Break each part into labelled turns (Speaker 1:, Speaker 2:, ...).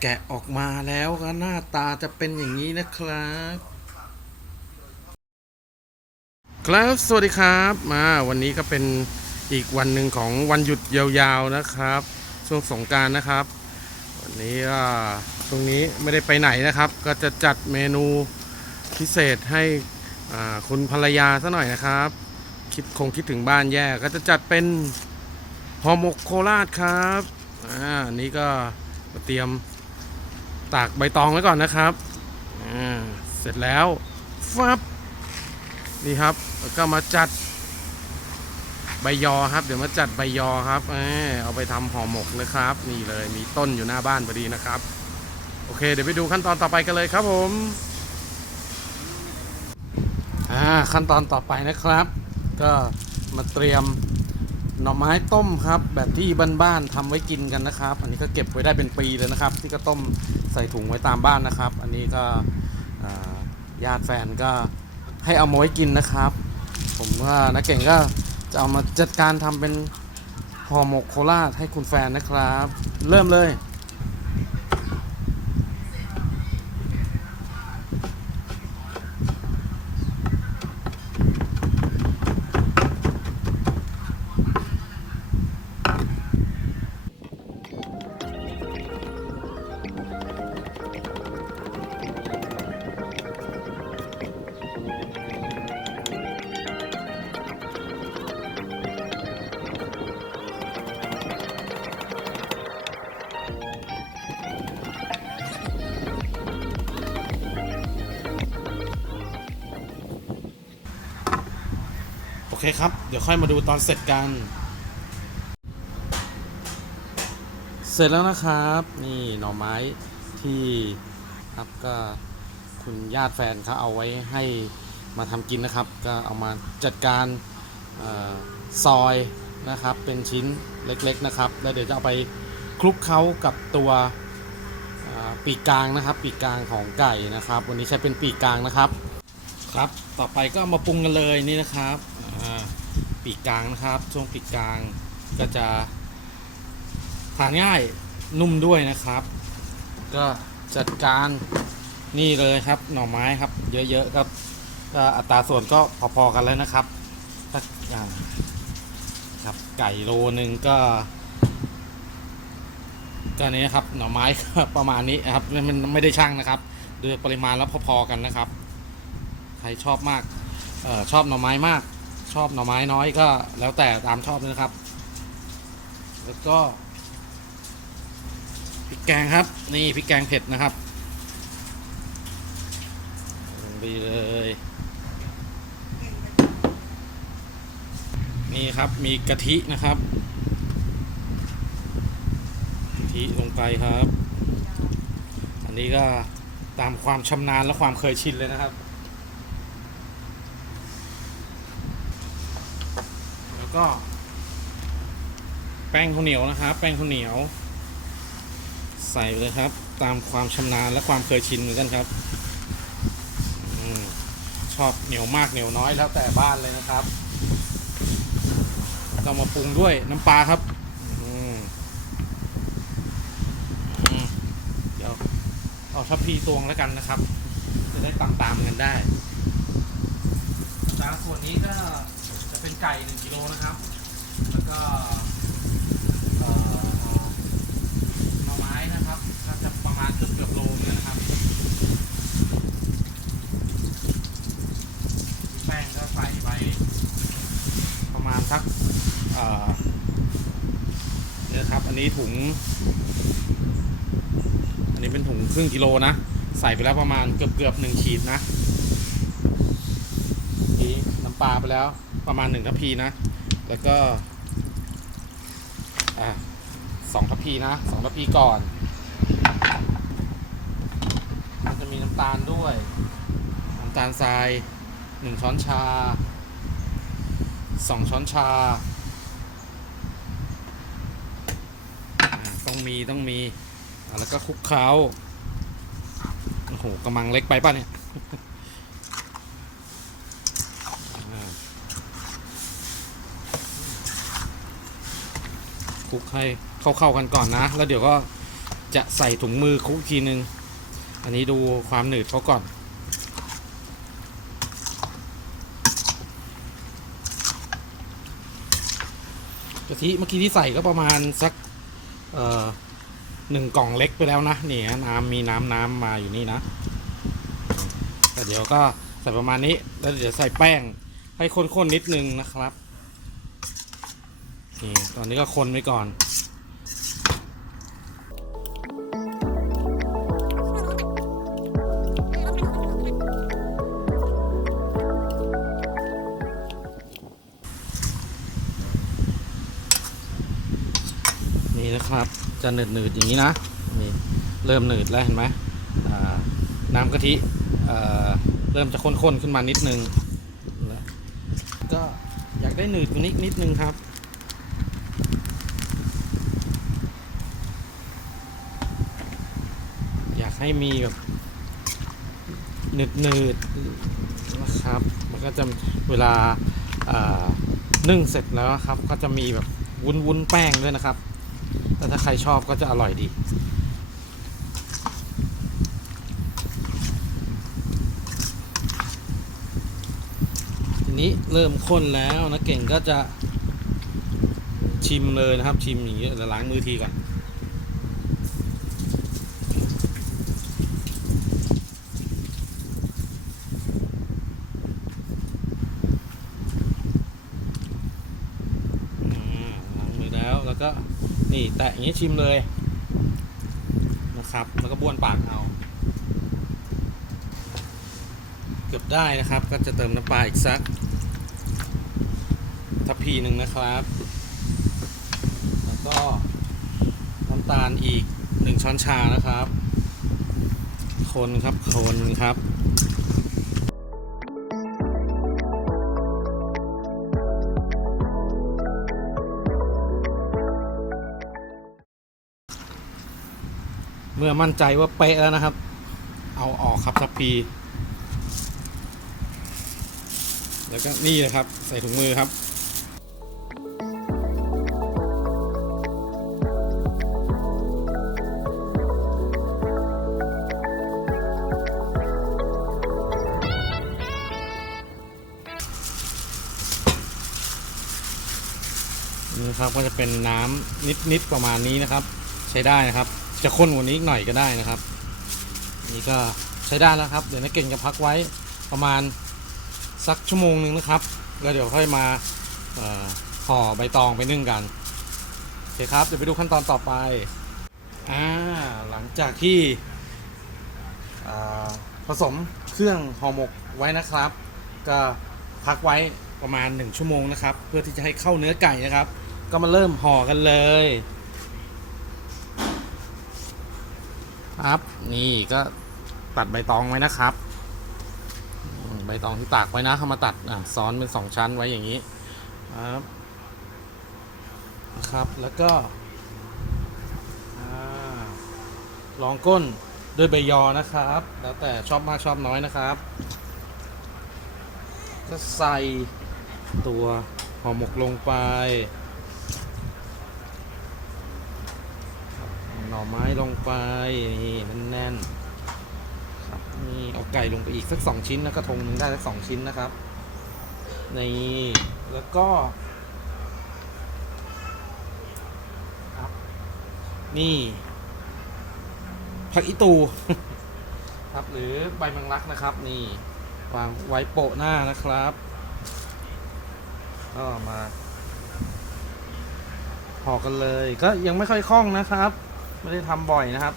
Speaker 1: แกะออกมาแล้วก็หน้าตาจะเป็นอย่างนี้นะครับ ครับสวัสดีครับมาวันนี้ก็เป็นอีกวันหนึ่งของวันหยุดยาวๆนะครับ ช่วงสงการนะครับ วันนี้ก็ตรงนี้ไม่ได้ไปไหนนะครับ ก็จะจัดเมนูพิเศษให้คุณภรรยาซะหน่อยนะครับ คิดคงคิดถึงบ้านแย่ก็จะจัดเป็นห่อหมกโคราชครับอ่าอันนี้ก็เตรียม ตากใบตองไว้ก่อนนะครับเสร็จแล้วฟับนี่ครับแล้วก็มาจัดใบยอครับ เดี๋ยวมาจัดใบยอครับเอาไปทำห่อหมกนะครับ นี่เลยมีต้นอยู่หน้าบ้านพอดีนะครับ โอเค เดี๋ยวไปดูขั้นตอนต่อไปกันเลยครับผมอ่าขั้นตอนต่อไปนะครับ ก็มาเตรียม หน่อไม้ต้มครับ แบบที่บ้านๆทำไว้กินกันนะครับ อันนี้ก็เก็บไว้ได้เป็นปีเลยนะครับ ที่ก็ต้มใส่ถุงไว้ตามบ้านนะครับ อันนี้ก็ญาติแฟนก็ให้เอามาไว้กินนะครับ ผมว่านักเก่งก็จะเอามาจัดการทำเป็นห่อหมกโคราชให้คุณแฟนนะครับ เริ่มเลย คครับ เดี๋ยวค่อยมาดูตอนเสร็จกัน เสร็จแล้วนะครับ นี่หน่อไม้ที่ครับก็คุณญาติแฟนเขาเอาไว้ให้มาทำกินนะครับ ก็เอามาจัดการออซอยนะครับ เป็นชิ้นเล็กๆนะครับ แล้วเดี๋ยวจะเอาไปคลุกเคล้ากับตัวปีกกลางนะครับ ปีกกลางของไก่นะครับ วันนี้ใช้เป็นปีกกลางนะครับครับ ต่อไปก็เอามาปรุงกันเลยนี่นะครับ ปีกกลางนะครับ ช่วงปีกกลางก็จะทานง่ายนุ่มด้วยนะครับ ก็จัดการนี่เลยครับหน่อไม้ครับ เยอะๆครับอัตราส่วนก็พอๆกันแล้วนะครับตักครับไก่โลนึงก็ก็นี้นะครับหน่อไม้ก็ประมาณนี้นะครับมันมันไม่ได้ช่างนะครับโดยปริมาณแล้วพอๆกันนะครับ ใครชอบมากเออชอบหน่อไม้มาก ชอบหน่อไม้น้อยก็แล้วแต่ตามชอบเลยนะครับ แล้วก็พริกแกงครับ นี่พริกแกงเผ็ดนะครับลงไปเลย นี่ครับมีกะทินะครับกะทิลงไปครับ อันนี้ก็ตามความชำนาญและความเคยชินเลยนะครับ แล้วก็ แป้งข้าวเหนียวนะครับ แป้งข้าวเหนียว ใส่ไปเลยครับ ตามความชำนาญและความเคยชินเหมือนกันครับอชอบเหนียวมากเหนียวน้อยแล้วแต่บ้านเลยนะครับก็มาปรุงด้วยน้ำปลาครับเดี๋ยวเอาทัพพีตวงแล้วกันนะครับ จะได้ตามตามๆกันได้จานส่วนนี้ก็ เป็นไก่หนึ่งกิโลนะครับ แล้วก็เอ่อหน่อไม้นะครับก็จะประมาณเกือบเกือบโลนึงนะครับแป้งก็ใส่ไปประมาณสักเอ่อเนี่ยครับ อันนี้ถุง อันนี้เป็นถุงครึ่งกิโลนะ ใส่ไปแล้วประมาณเกือบเกือบหนึ่งขีดนะ ปลาไปแล้วประมาณหนึ่งทัพพีนะ แล้วก็สองทัพพีนะสองทัพพีก่อน มันจะมีน้ำตาลด้วย น้ำตาลทรายหนึ่งช้อนชาสองช้อนชา ต้องมีต้องมี แล้วก็คลุกเคล้า โอ้โหกำลังเล็กไปป่ะเนี่ย อ่า คลุกให้เข้าๆกันก่อนนะ แล้วเดี๋ยวก็จะใส่ถุงมือคลุกทีนึง อันนี้ดูความหนืดเขาก่อน กะทิเมื่อกี้ที่ใส่ก็ประมาณสักเอ่อหนึ่งกล่องเล็กไปแล้วนะนี่น้ำมีน้ำน้ำมาอยู่นี่นะแต่เดี๋ยวก็ใส่ประมาณนี้ แล้วเดี๋ยวใส่แป้งให้ข้นๆนิดนึงนะครับ ตอนนี้ก็คนไว้ก่อนนี่นะครับ จะหนืดหนืดๆอย่างนี้นะนี่เริ่มหนืดแล้วเห็นไหมน้ำกะทิเริ่มจะข้นๆขึ้นมานิดนึงแล้วก็อยากได้หนืดกว่านี้นิดนึงครับ อยาก ให้มีแบบหนืดหนืดๆนะครับ มันก็จะเวลาานึ่งเสร็จแล้วครับ ก็จะมีแบบวุ้นวุ้นๆแป้งด้วยนะครับแต่ถ้าใครชอบก็จะอร่อยดี ทีนี้เริ่มข้นแล้วนะเก่งก็จะชิมเลยนะครับ ชิมอย่างนี้แล้วล้างมือทีก่อน อ่าล้างมือแล้วแล้วก็ นี่แตะอย่างนี้ชิมเลยนะครับ แล้วก็บ้วนปากเอา เกือบได้นะครับ ก็จะเติมน้ำปลาอีกสักทัพพีหนึ่งนะครับ แล้วก็น้ำตาลอีกหนึ่งช้อนชานะครับ คนครับคนครับ เมื่อมั่นใจว่าเป๊ะแล้วนะครับ เอาออกครับทัพพี แล้วก็นี่เลยครับ ใส่ถุงมือครับนี่นะครับก็จะเป็นน้ำนิดๆประมาณนี้นะครับ ใช้ได้นะครับ จะข้นกว่านี้อีกหน่อยก็ได้นะครับ นี่ก็ใช้ได้แล้วครับ เดี๋ยวนักเก่งจะพักไว้ประมาณสักชั่วโมงหนึ่งนะครับ แล้วเดี๋ยวค่อยมาห่อใบตองไปนึ่งกันโอเคครับเดี๋ยวไปดูขั้นตอนต่อไปอ่าหลังจากที่ผสมเครื่องห่อหมกไว้นะครับ ก็พักไว้ประมาณ 1 ชั่วโมงนะครับ เพื่อที่จะให้เข้าเนื้อไก่นะครับ ก็มาเริ่มห่อกันเลย ครับ นี่ก็ตัดใบตองไว้นะครับ ใบตองที่ตากไว้นะเข้ามาตัดอะซ้อนเป็นสองชั้นไว้อย่างนี้ครับนะครับแล้วก็อ่ารองก้นด้วยใบยอนะครับ แล้วแต่ชอบมากชอบน้อยนะครับ ก็ใส่ตัวห่อหมกลงไป หน่อ ไม้ลงไปนี่แน่นๆครับนี่เอาไก่ลงไปอีกสักสองชิ้นนะกระทงหนึ่งได้สักสองชิ้นนะครับนี่แล้วก็ครับนี่ผักอีตูครับหรือใบมังลักนะครับ นี่วางไว้โปะหน้านะครับก็มาห่อกันเลย ก็ยังไม่ค่อยคล่องนะครับ ไม่ได้ทำบ่อยนะครับ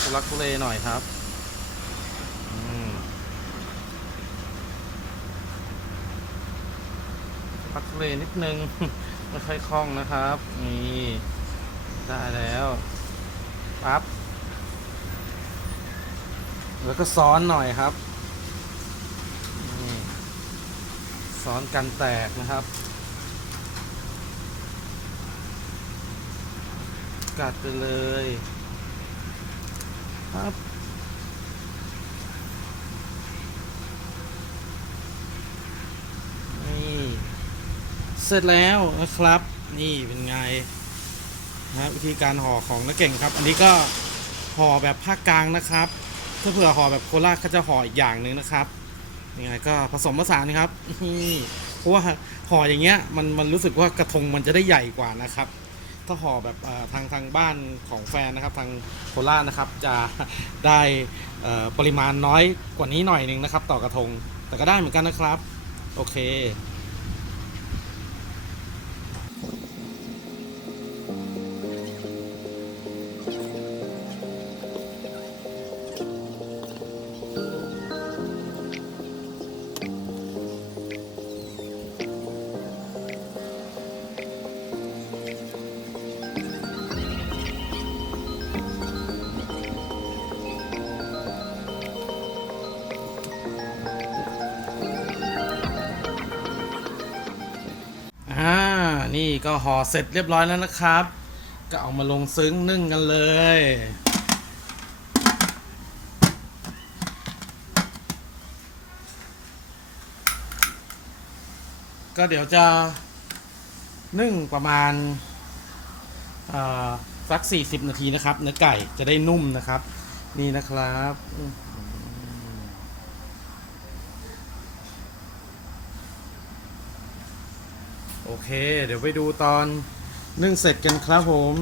Speaker 1: ทุลักทุเลหน่อยครับอืมทุลักเลนิดนึง ไม่ค่อยคล่องนะครับ นี่ได้แล้วปั๊บแล้วก็ซ้อนหน่อยครับนี่ ซ้อนกันแตกนะครับ กัดไปเลยครับนี่เสร็จแล้วนะครับ นี่เป็นไงนะครับวิธีการห่อของนักเก่งครับ อันนี้ก็ห่อแบบภาคกลางนะครับ ถ้าเผื่อห่อแบบโคราชก็จะห่ออีกอย่างหนึ่งนะครับ ยังไงก็ผสมผสานนะครับเพราะว่าห่ออย่างเงี้ยมันมันรู้สึกว่ากระทงมันจะได้ใหญ่กว่านะครับ ถ้าห่อแบบทางทางบ้านของแฟนนะครับ ทางโคราชนะครับจะได้ปริมาณน้อยกว่านี้หน่อยนึงนะครับ ต่อกระทงแต่ก็ได้เหมือนกันนะครับ โอเค ก็ห่อเสร็จเรียบร้อยแล้วนะครับ ก็เอามาลงซึ้งนึ่งกันเลย ก็เดี๋ยวจะนึ่งประมาณสัก 40 นาทีนะครับ เนื้อไก่จะได้นุ่มนะครับ นี่นะครับอืม โอเค เดี๋ยวไปดูตอนนึ่งเสร็จกันครับผม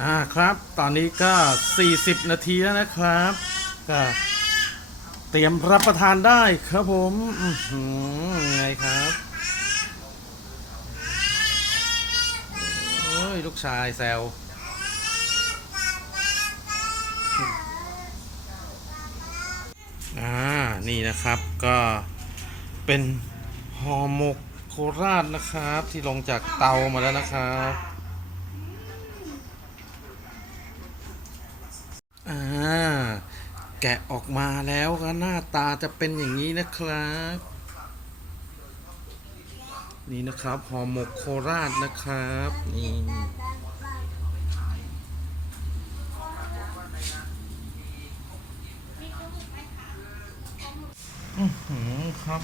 Speaker 1: อ่าครับ ตอนนี้ก็ 40 นาทีแล้วนะครับก็เตรียมรับประทานได้ครับผมอไงครับโอ้ยลูกชายแซวอ่า นี่นะครับก็เป็นห่อหมกโคราชนะครับ ที่ลงจากเตามาแล้วนะครับอ่าแกะออกมาแล้วก็หน้าตาจะเป็นอย่างนี้นะครับ นี่นะครับห่อหมกโคราชนะครับนี่ อือหือครับ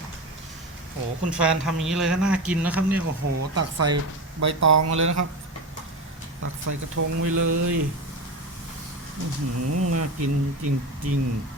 Speaker 1: โหคุณแฟนทำอย่างนี้เลยก็น่ากินนะครับ เนี่ยโอ้โห ตักใส่ใบตองมาเลยนะครับ ตักใส่กระทงไว้เลย อือหือน่ากินจริงๆ